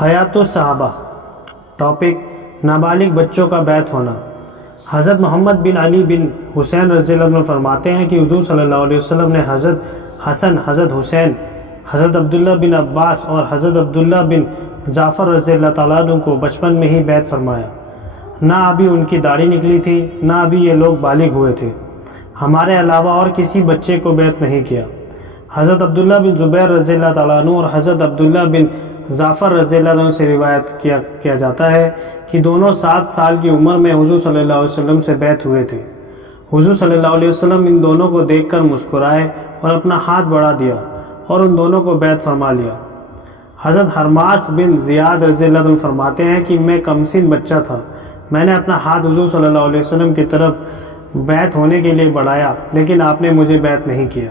حیات الصحابہ۔ ٹاپک نابالغ بچوں کا بیعت ہونا۔ حضرت محمد بن علی بن حسین رضی اللہ عنہ فرماتے ہیں کہ حضور صلی اللہ علیہ وسلم نے حضرت حسن، حضرت حسین، حضرت عبداللہ بن عباس اور حضرت عبداللہ بن جعفر رضی اللہ تعالیٰ عنہ کو بچپن میں ہی بیعت فرمایا۔ نہ ابھی ان کی داڑھی نکلی تھی، نہ ابھی یہ لوگ بالغ ہوئے تھے۔ ہمارے علاوہ اور کسی بچے کو بیعت نہیں کیا۔ حضرت عبداللہ بن زبیر رضی اللہ تعالیٰ عنہ اور حضرت عبداللہ بن جعفر رضی اللہ عنہ سے روایت کیا جاتا ہے کہ دونوں 7 سال کی عمر میں حضور صلی اللہ علیہ وسلم سے بیعت ہوئے تھے۔ حضور صلی اللہ علیہ وسلم ان دونوں کو دیکھ کر مسکرائے اور اپنا ہاتھ بڑھا دیا اور ان دونوں کو بیعت فرما لیا۔ حضرت حرماس بن زیاد رضی اللہ عنہ فرماتے ہیں کہ میں کمسن بچہ تھا، میں نے اپنا ہاتھ حضور صلی اللہ علیہ وسلم کی طرف بیعت ہونے کے لیے بڑھایا، لیکن آپ نے مجھے بیعت نہیں کیا۔